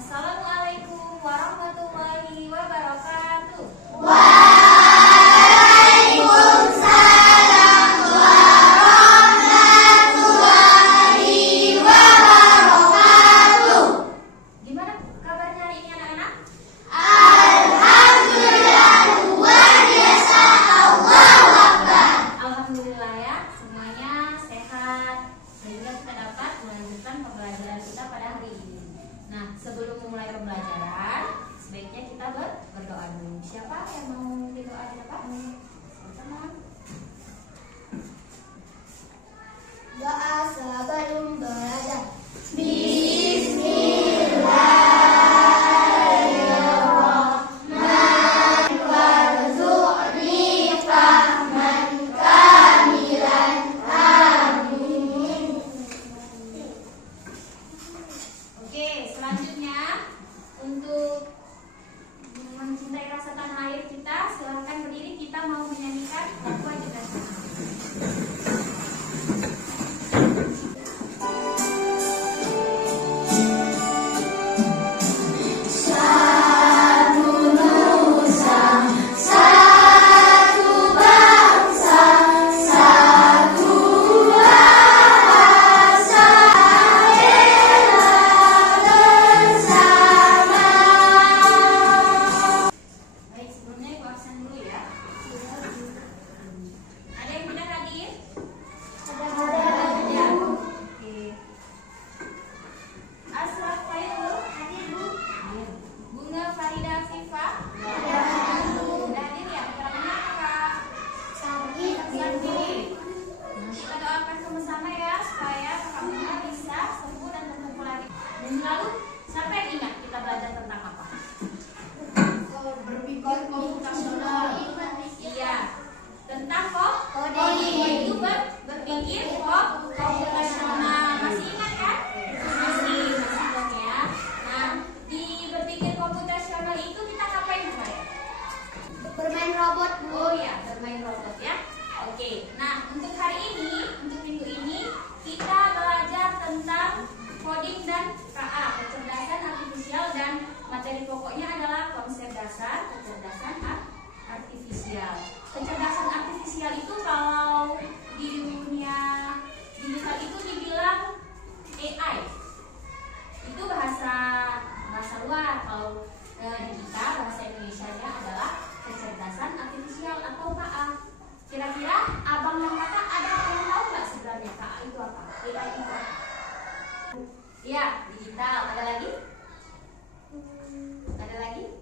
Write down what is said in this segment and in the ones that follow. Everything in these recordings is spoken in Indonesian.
Assalamualaikum warahmatullahi wabarakatuh. Waalaikumsalam warahmatullahi wabarakatuh. Gimana kabarnya hari ini anak-anak? Alhamdulillah luar biasa. Allahu Akbar. Alhamdulillah ya, semuanya sehat sehingga kita dapat melanjutkan pembelajaran kita pada hari ini. Nah, sebelum memulai pembelajaran, sebaiknya kita berdoa dulu. Siapa yang mau didoain apa? Sama-sama. Doa sebelum belajar. Oke, selanjutnya untuk mencintai rasa tanah air kita, silahkan berdiri. Kita mau menyanyikan Papua Juga Sana. Baik, sebelumnya ibu absen dulu ya. Ada yang tidak hadir? Ada. Oke. Asraf Khairul hadir Bu? Hadir. Bunga Farida Afifa? Sudah hadir ya? Keterangannya apa Kak? Sakit. Kita doakan sama-sama ya supaya Kakak Bunga bisa sembuh dan berkumpul lagi. Dan lalu siapa yang ingat kita belajar tentang apa? Berpikir komputasional. Iya, tentang coding. Itu berpikir komputasional. Masih ingat kan? Masih dong ya. Nah, di berpikir komputasional itu kita ngapain kemarin? Bermain robot. Oh ya, bermain robot ya. Oke, nah untuk hari ini, untuk minggu ini kita belajar tentang coding dan KA, kecerdasan artifisial, dan materi pokoknya adalah konsep dasar kecerdasan artifisial. Kecerdasan artifisial itu kalau di dunia digital itu dibilang AI. Itu bahasa luar. Kalau di kita bahasa Indonesianya adalah kecerdasan artifisial atau KA. Kira-kira abang dan kakak ada yang tahu nggak sebenarnya KA itu apa? AI itu apa? Iya, digital. Ada lagi? Ada lagi?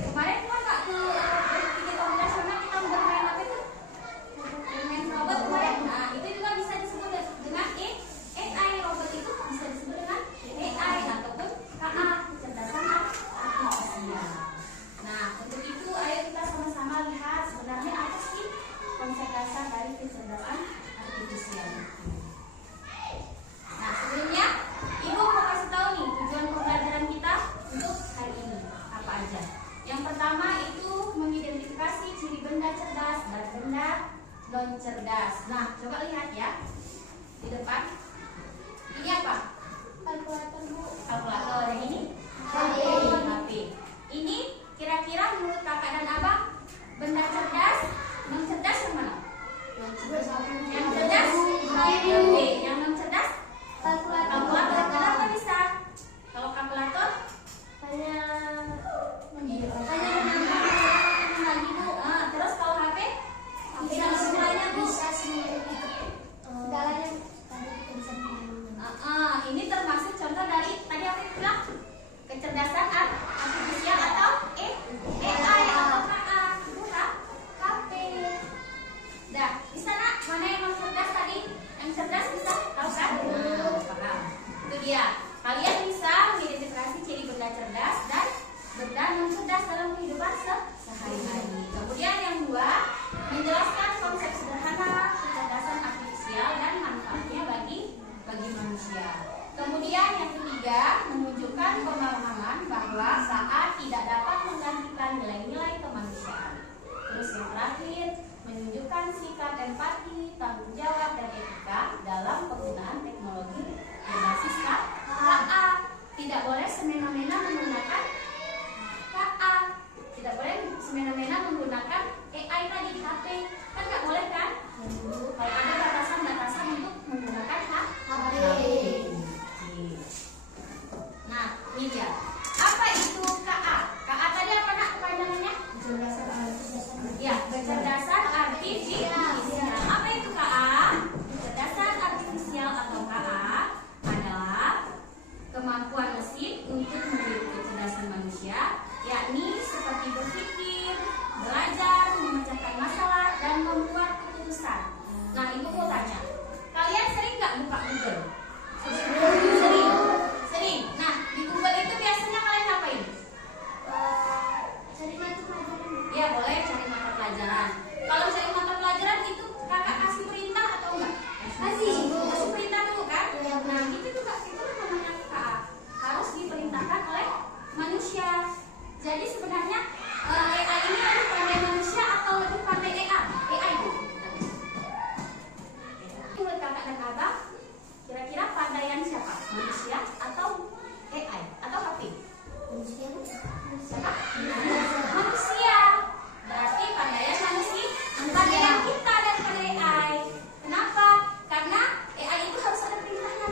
Kemarin kan Kak ke berpikir komputasional kita bermain apa itu? Bermain robot kemarin. Nah, itu juga bisa disebut dengan AI. Robot itu bisa disebut dengan AI ataupun KA, kecerdasan artifisial. Nah, untuk itu ayo kita sama-sama lihat sebenarnya apa sih konsep dasar dari kecerdasan artifisial. Nah, sebelumnya Ibu mau kasih tahu nih tujuan pembelajaran kita untuk hari ini apa aja. Yang pertama itu mengidentifikasi ciri benda cerdas dan benda non cerdas. Nah, coba lihat ya di depan. Ini apa? Kalkulator Bu. Kalkulator. Yang ini? HP. Ini kira-kira menurut kakak dan abang benda cerdas, non cerdas yang mana? Yang cerdas? HP. Yang non cerdas? Kalkulator. Kenapa bisa? Kalau kalkulator Hanya lagi Bu. Terus kalau HP bisa semuanya Bu. bisa segalanya tadi kita bisa Ini termasuk contoh dari tadi aku bilang kecerdasan artifisial atau AI atau KA. Itu HP. Dah, bisa nak mana yang non cerdas tadi? Yang cerdas bisa tahu kan? Nah, paham. Itu dia. Kalian bisa mengidentifikasi ciri benda cerdas dan benda non cerdas dalam kehidupan sehari-hari. Kemudian yang dua, menjelaskan konsep sederhana kecerdasan artifisial dan manfaatnya bagi manusia. Kemudian yang ketiga, menunjukkan pemahaman bahwa saat tidak dapat menggantikan nilai-nilai kemanusiaan. Terus yang terakhir, menunjukkan sikap empati, tanggung jawab, dan etika dalam penggunaan teknologi berbasis KA. Tidak boleh semena-mena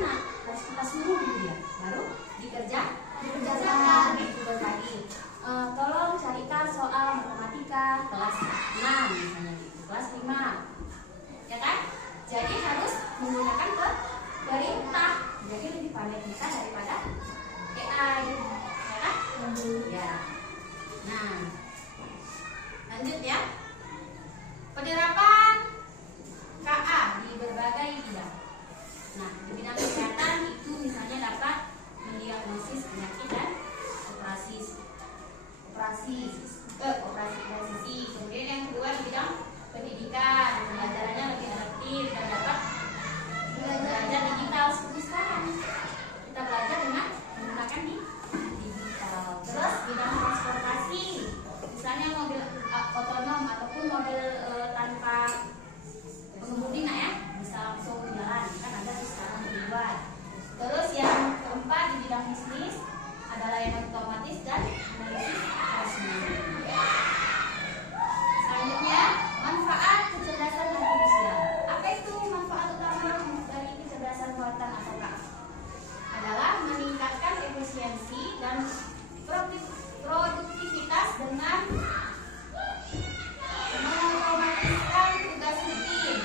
gimana? Harus kita suruh dulu ya, baru Dikerjakan. Itu berbagi. Tolong carikan soal matematika kelas 6 misalnya gitu, kelas 5, ya kan? Jadi harus menggunakan perintah. Jadi lebih pandai kita daripada AI, ya kan? Ya. Nah, lanjut ya. Penerapan KA di berbagai bidang. Nah, di bidang kesehatan itu misalnya dapat mendiagnosis penyakit dan operasi presisi. Kemudian yang kedua di bidang pendidikan, pembelajarannya lebih adaptif dan dapat belajar digital seperti sekarang. Kita belajar dengan menggunakan digital. Terus bidang transportasi, misalnya mobil otonom ataupun mobil tanpa pengemudi, nah ya, bisa langsung jalan, kan ada tuh sekarang dibuat. Terus yang keempat di bidang bisnis ada layanan otomatis dan analisis resmi. Selanjutnya manfaat kecerdasan artifisial. Apa itu manfaat utama dari kecerdasan buatan atau KA? Adalah meningkatkan efisiensi dan produktivitas dengan mengotomatiskan tugas rutin,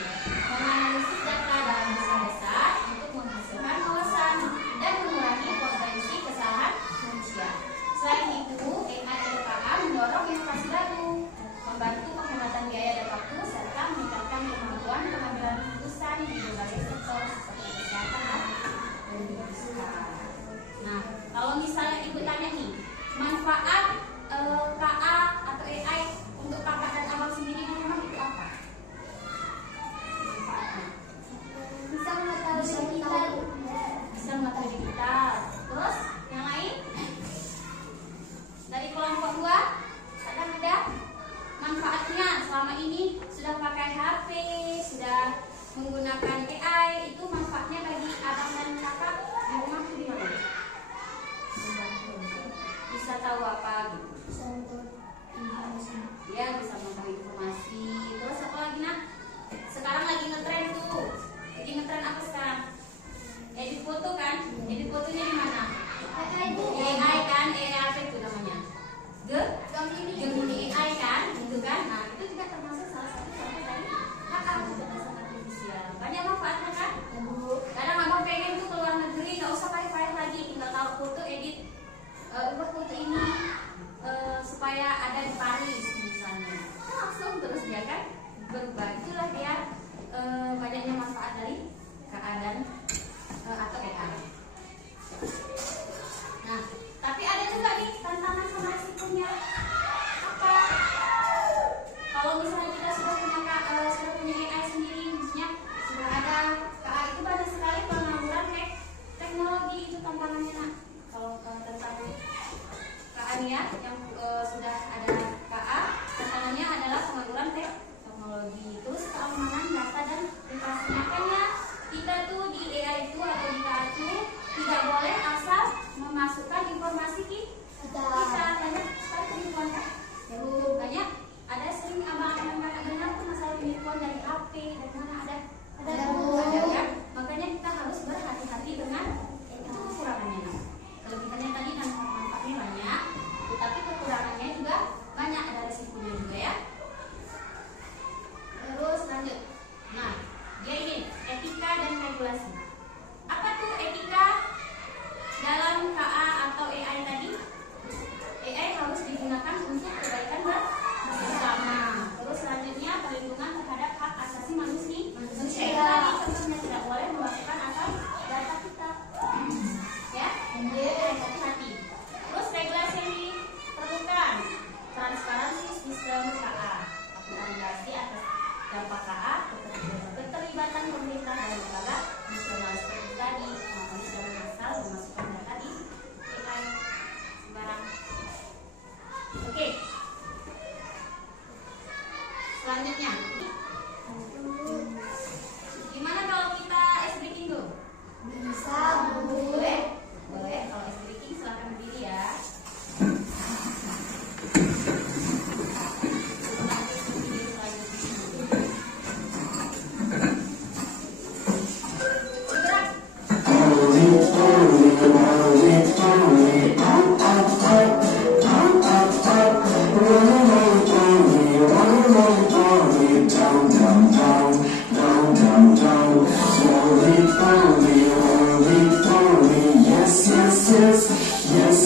menganalisis data dalam besar-besar untuk menghasilkan ulasan dan mengurangi potensi kesalahan manusia. Selain itu, AI RPA mendorong inovasi baru, membantu penghematan biaya dan waktu, serta meningkatkan kemampuan pengambilan keputusan di berbagai sektor seperti kesehatan dan pendidikan. Nah, kalau misalnya ibu tanya nih, manfaat KA atau AI untuk kakak dan abang sendiri memang itu apa? Manfaatnya Bisa mengetahui digital. bisa mengetahui digital. Terus yang lain dari kelompok 2 kadang ada manfaatnya selama ini sudah pakai HP, sudah menggunakan AI, itu manfaatnya bagi abang dan kakak di rumah itu gimana? Bisa tahu apa gitu? Bisa untuk informasi. Ya, bisa mengetahui informasi. Terus apa lagi nak? Sekarang lagi ngetren tuh. Lagi ngetren apa sekarang? Edit foto kan? Edit fotonya di mana? AI kan? AI apa itu namanya? Gemini AI kan? Gitu kan? Nah, itu juga termasuk salah satu contoh dari kecerdasan artifisial. Banyak manfaatnya kan? Kadang abang pengen tuh keluar negeri, nggak usah payah-payah lagi, tinggal taruh foto, edit, ubah foto ini supaya ada di Paris misalnya, langsung terus dia kan berubah. Itulah dia banyaknya manfaat dari keadaan atau AI.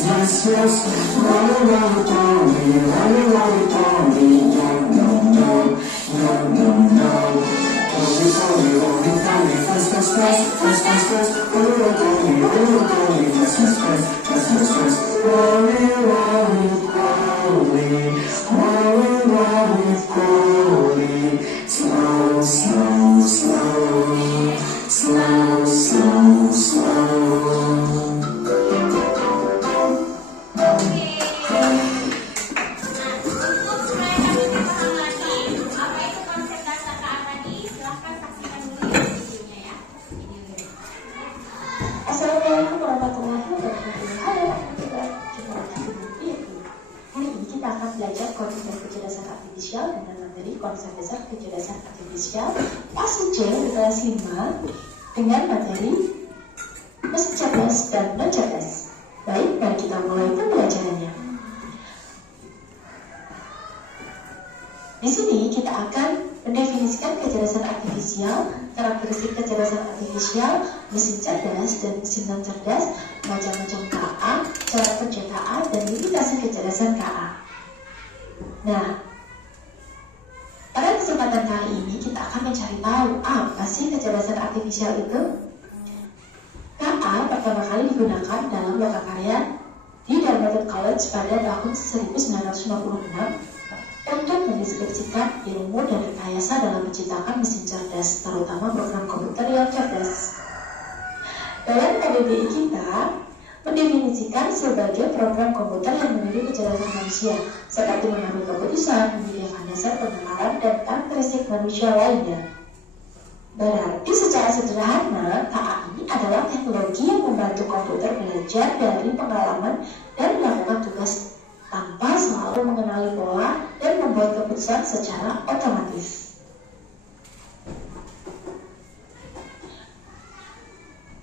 yes, yes. Rolling, rolling, rolling, rolling, rolling, rolling. No, no, no, no, no. Rolling, rolling, rolling, rolling, fast, fast, fast, fast, fast, fast. Rolling, rolling, rolling, rolling, fast, fast, fast, fast, fast, fast. Rolling, rolling, rolling, rolling, rolling, rolling. Slow, slow, slow, slow, slow, slow. Assalamualaikum warahmatullahi wabarakatuh. Halo, jumpa lagi dengan Vivi. Hari ini kita akan belajar konsep kecerdasan artifisial dengan materi konsep besar kecerdasan artifisial fase C kelas 5 dengan materi mesin cerdas dan non cerdas. Baik, mari kita mulai pembelajarannya. Di sini kita akan mendefinisikan kecerdasan artifisial, karakteristik kecerdasan artifisial, mesin cerdas dan mesin non cerdas, macam-macam KA, cara kerja KA, dan limitasi kecerdasan KA. Nah, pada kesempatan kali ini kita akan mencari tahu apa sih kecerdasan artifisial itu. KA pertama kali digunakan dalam lokakarya di Dartmouth College pada tahun 1956 untuk mendeskripsikan ilmu dan rekayasa dalam menciptakan mesin cerdas, terutama program komputer yang cerdas. Dalam KBBI kita mendefinisikan sebagai program komputer yang memiliki kecerdasan manusia, seperti mengambil keputusan, menyediakan dasar pengenalan dan karakteristik manusia lainnya. Berarti secara sederhana, KA ini adalah teknologi yang membantu komputer belajar dari pengalaman dan melakukan tugas tanpa selalu mengenali pola dan membuat keputusan secara otomatis.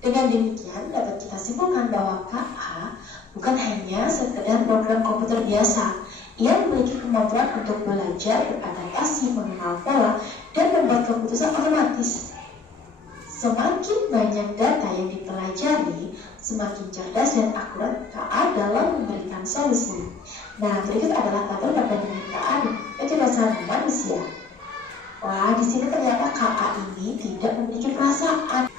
Dengan demikian dapat kita simpulkan bahwa KA bukan hanya sekedar program komputer biasa. Ia memiliki kemampuan untuk belajar, beradaptasi, mengenal pola, dan membuat keputusan otomatis. Semakin banyak data yang dipelajari, semakin cerdas dan akurat KA dalam memberikan solusi. Nah, berikut adalah tabel perbandingan KA dan kecerdasan manusia. Wah, di sini ternyata KA ini tidak memiliki perasaan.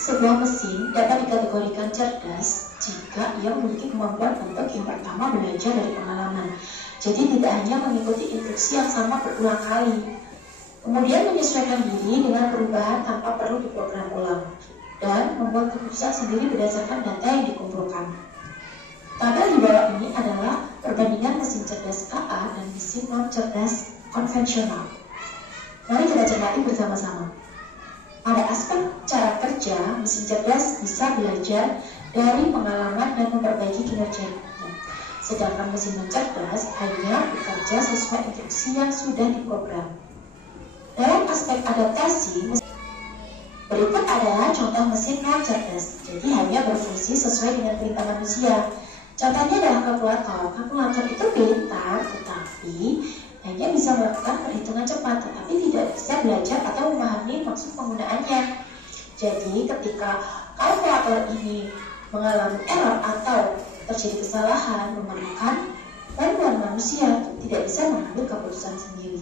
Sebuah mesin dapat dikategorikan cerdas jika ia memiliki kemampuan untuk yang pertama belajar dari pengalaman. Jadi tidak hanya mengikuti instruksi yang sama berulang kali. Kemudian menyesuaikan diri dengan perubahan tanpa perlu diprogram ulang. Dan membuat keputusan sendiri berdasarkan data yang dikumpulkan. Tabel di bawah ini adalah perbandingan mesin cerdas KA dan mesin non cerdas konvensional. Mari kita cermati bersama-sama. Pada aspek cara kerja, mesin cerdas bisa belajar dari pengalaman dan memperbaiki kinerjanya. Sedangkan mesin non cerdas hanya bekerja sesuai instruksi yang sudah diprogram. Dalam aspek adaptasi, berikut adalah contoh mesin non cerdas, jadi hanya berfungsi sesuai dengan perintah manusia. Contohnya adalah kalkulator. Kalkulator itu pintar, tetapi hanya bisa melakukan perhitungan cepat, tetapi tidak bisa belajar atau memahami maksud penggunaannya. Jadi ketika kalkulator ini mengalami error atau terjadi kesalahan, memerlukan bantuan manusia, tidak bisa mengambil keputusan sendiri.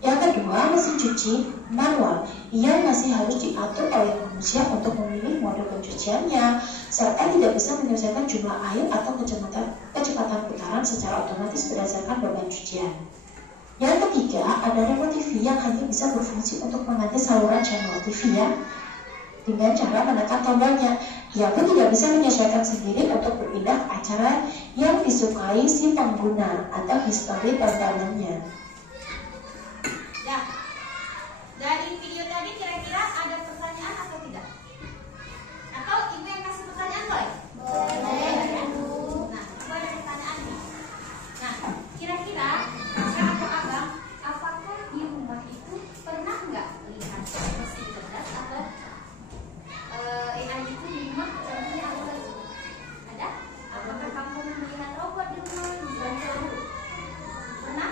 Yang kedua, mesin cuci manual. Ia masih harus diatur oleh manusia untuk memilih mode pencuciannya, serta tidak bisa menyelesaikan jumlah air atau kecepatan putaran secara otomatis berdasarkan beban cucian. Yang ketiga, ada remote TV yang hanya bisa berfungsi untuk mengganti saluran channel TV dengan cara menekan tombolnya. Ia pun tidak bisa menyesuaikan sendiri untuk berpindah ke acara yang disukai si pengguna atau histori tontonannya. Ya, dari video tadi kira-kira ada pertanyaan atau tidak? Atau ibu yang kasih pertanyaan boleh? Boleh. Nah, ibu ada pertanyaan nih. Nah, kira-kira kakak atau abang, apakah di rumah itu pernah nggak lihat mesin cerdas atau AI itu di rumah? Contohnya apa lagi? Ada? Apakah kamu pernah melihat robot di rumah? Pernah?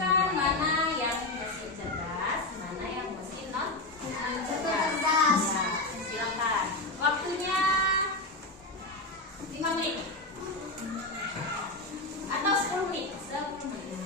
tentukan mana yang mesin cerdas, mana yang mesin non cerdas. Ya, silakan. Waktunya 5 menit atau 10 menit. 10 menit.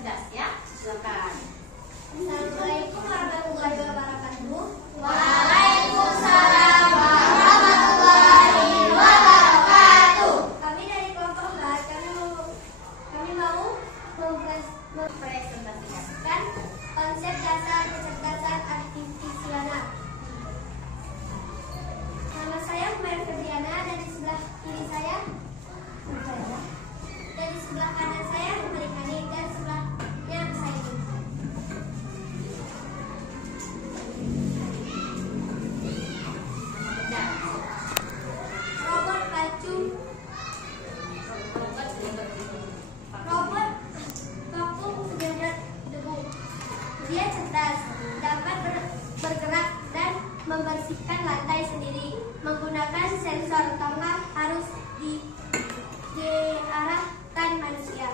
cerdas ya. Silakan. Assalamualaikum warahmatullahi wabarakatuh. Waalaikumsalam warahmatullahi wabarakatuh. Kami dari kelompok 4, kami mau mempresentasikan konsep dasar kecerdasan artifisial. Nama saya Humayra Febriana, dari sebelah kiri saya Humayra. Dari sebelah kanan saya Humayra, dan sebelahnya saya. Robot vacuum, robot vakum sedotan debu. Dia cerdas, dapat bergerak dan membersihkan lantai sendiri menggunakan sensor tanpa harus diarahkan manusia.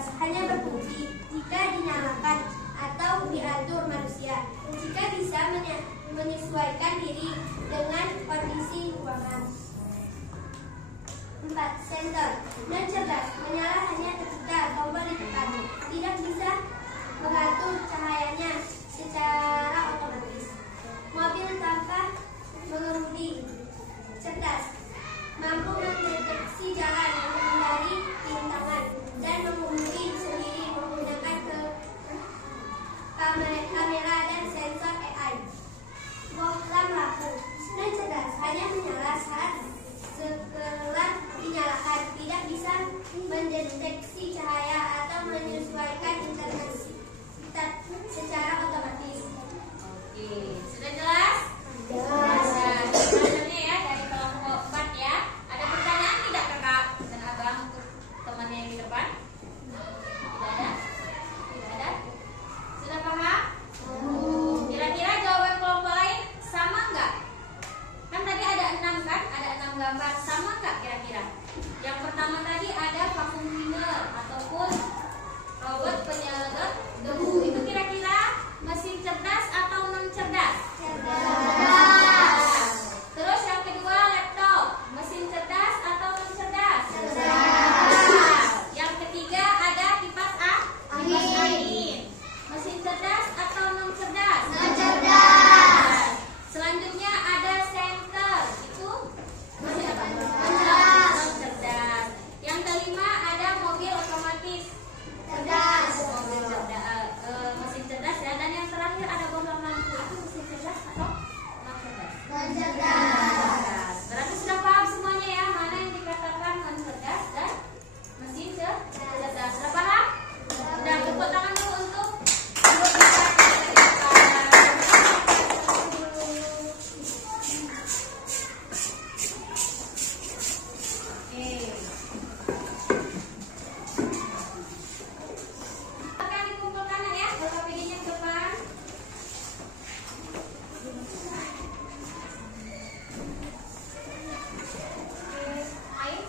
cerdas hanya berfungsi jika dinyalakan atau diatur manusia, jika bisa menyesuaikan diri dengan kondisi ruangan. 4. Senter. Non cerdas menyala hanya ketika tombol ditekan, tidak bisa mengatur cahayanya secara otomatis. Mobil tanpa mengemudi. Cerdas mampu mendeteksi jalan, menghindari rintangan, dan mengemudi sendiri menggunakan kamera dan sensor AI. Bohlam lampu. Non cerdas hanya menyala saat setelah dinyalakan, tidak bisa mendeteksi cahaya atau menyesuaikan intensitas secara otomatis. Oke, sudah jelas? Jelas. Nah, selanjutnya ya dari kelompok 4 ya. Ada pertanyaan tidak kakak dan abang untuk temannya yang di depan? Tidak ada? Tidak ada? Sudah paham? Kira-kira jawaban kelompok lain sama enggak? Kan tadi ada 6 kan? Ada 6 gambar. Sama enggak kira-kira? Yang pertama tadi ada vacuum cleaner ataupun robot penyedot debu. Itu kira-kira mesin cerdas atau non cerdas? Cerdas. Terus yang kedua laptop, mesin cerdas atau non cerdas? Cerdas. Yang ketiga ada kipas angin. Mesin cerdas atau non cerdas? Non cerdas. Selanjutnya ada senter. Itu mesin apa? Non cerdas. Yang kelima ada mobil otomatis. Cerdas. Mobil cerdas, mesin cerdas ya. Dan yang terakhir ada bohlam lampu. Itu mesin cerdas atau non cerdas? Non cerdas. Berarti sudah paham semuanya ya, mana yang dikatakan non cerdas dan mesin cerdas. Sudah paham? Sudah, tepuk tangan dulu untuk guru kita. Akan dikumpulkan ya, BKPD-nya ke depan. Ayo,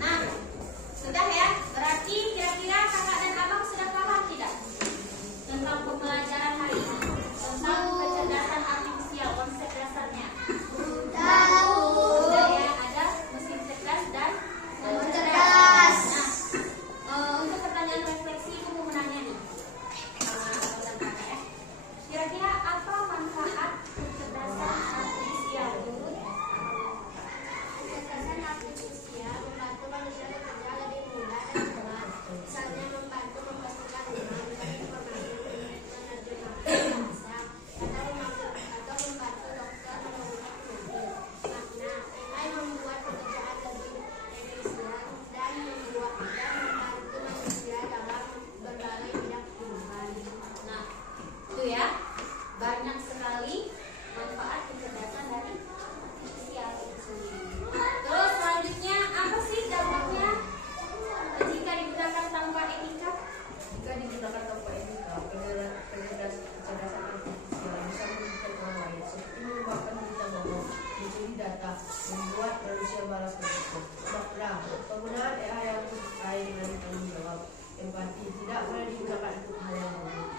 nah, sudah ya. Berarti kira-kira kakak dan abang sudah paham tidak tentang pembelajaran hari ini, tentang kecerdasan artifisial, konsep dasarnya? Sudah ya, ada mesin cerdas dan non cerdas. Nah, untuk pertanyaan refleksi aku mau menanya nih sama abang dan kakak ya. Kira-kira apa manfaat kecerdasan artifisial menurut Kecerdasan artifisial membantu manusia bekerja lebih mudah dan cepat. Misalnya membantu memastikan mencari informasi, menerjemahkan bahasa, atau membantu dokter menemukan penyakit. Makna AI membuat pekerjaan lebih efisien dan membantu manusia dalam berbagai bidang kehidupan. Nah, itu ya, banyak sekali manfaat kecerdasan dari artifisial itu sendiri. Terus selanjutnya apa sih dampaknya jika digunakan tanpa etika? Jika digunakan tanpa etika, kecerdasan artifisial bisa merugikan orang lain, seperti menyebabkan berita bohong, mencuri data, membuat manusia malas berpikir. Makna, penggunaan AI yang sesuai dengan tanggung jawab, empati, tidak boleh digunakan untuk hal yang buruk.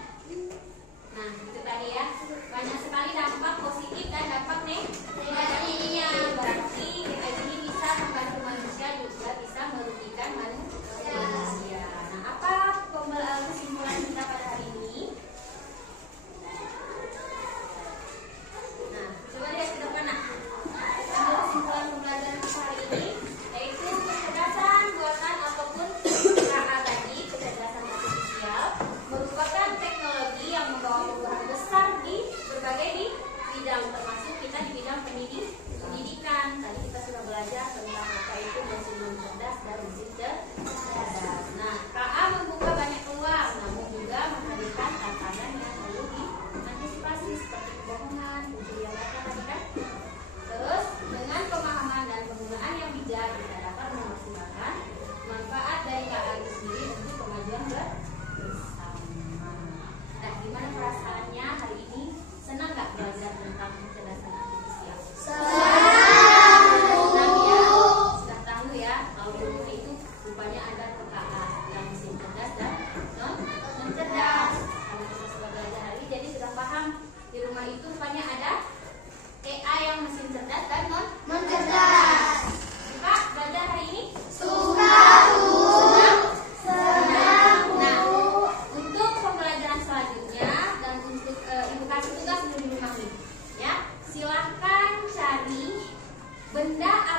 Nah, itu tadi ya, banyak sekali dampak positif dan dampak negatifnya. Berarti AI ini bisa membantu manusia juga bisa merugikan manusia. Nah, apa kesimpulan kita pada hari ini? Nah, coba lihat ke depan. Nah, kesimpulan pembelajaran kita hari ini yaitu kecerdasan buatan ataupun KA tadi, kecerdasan artifisial merupakan teknologi yang membawa perubahan besar di berbagai bidang, termasuk kita di bidang pendidikan. Tadi kita sudah belajar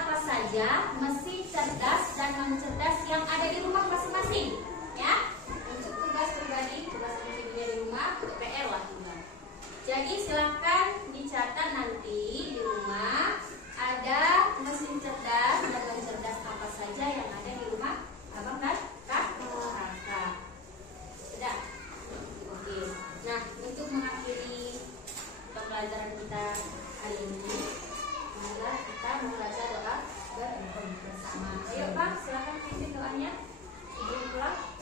apa saja mesin cerdas dan non cerdas yang ada di rumah masing-masing. Ya, untuk tugas pribadi, tugas individunya di rumah, PR lah juga. Jadi silahkan dicatat nanti di rumah ada mesin cerdas dan non cerdas apa saja yang ada di rumah abang dan kakak. Sudah? Oke. Nah, untuk mengakhiri pembelajaran kita hari ini, marilah kita membaca doa bersama. Ayo Pak, silakan pimpin doanya sebelum pulang.